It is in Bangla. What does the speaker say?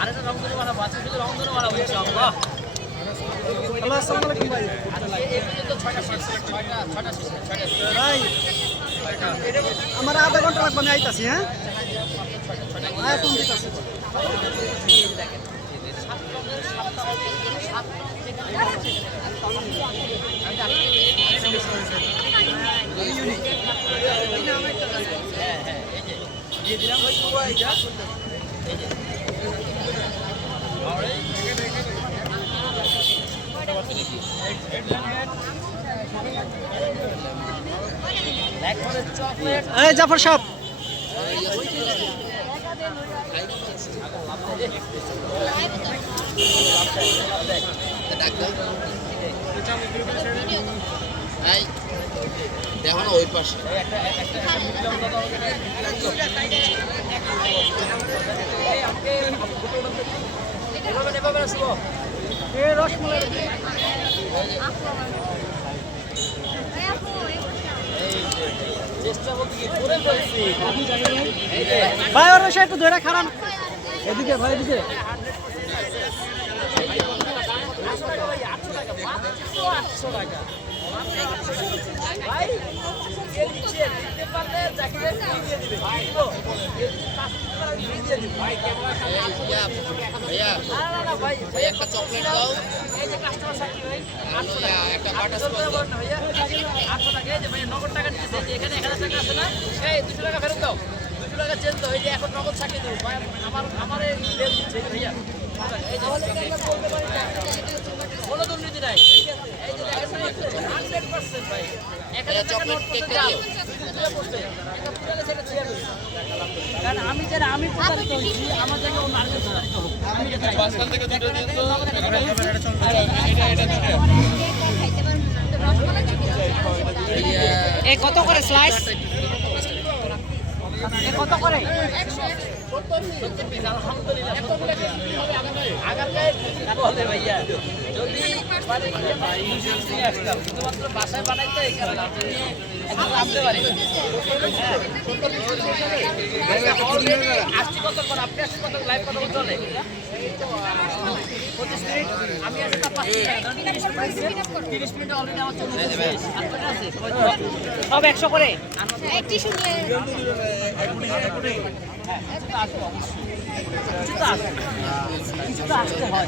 আরেকটা রংধনু বানাবো, আজকে শুধু রংধনু বানাবো ইনশাআল্লাহ। হ্যালো, আসসালামু আলাইকুম ভাই। এই পর্যন্ত ছয়টা ভাই আমার আধা ঘন্টা লাগবে, আমি আইতাছি। হ্যাঁ ফোন দিতাছি। দিয়ে দিলাম এই জাফর সাহেব, দেখো না ওই পাশে ভাই ওর সাথে একটু ধরে খারাপ। এদিকে ভাই, এদিকে। ভাইয়া একটা চকলেট দাও, একটা বাটার স্কচ দাও। 800 টাকা এই যে ভাই নগদ টাকা নিতেছে, এখানে 1000 টাকা আছে না, এই 200 টাকা ফেরত দাও, 200 টাকা চেঞ্জ দাও। এই যে এখন নগদ সাকিয়ে দেবো ভাই, আমার এই লেন দিচ্ছে ভাইয়া। এই যে কোনো দুর্নীতি নাই, এই যে দেখেন 100% ভাই। 1000 টাকা নোট করতে যাও, কারণ আমি যারা আমি প্রতারিত হয়েছি, আমার জায়গায় অন্য আরেকজন প্রতারিত হোক। কত করে স্লাইস? কত করে? ভাইয়া যদি শুধুমাত্র বাসায় বানাইতে আনতে পারি। আসছি কত পর, আপনি আসছেন কত, লাইভ কত চলে? 25 মিনিট, আমি আসছি তার 5 মিনিট, 30 মিনিট অলরেডি আমার চলে সব 100 করে। আসতে হয়।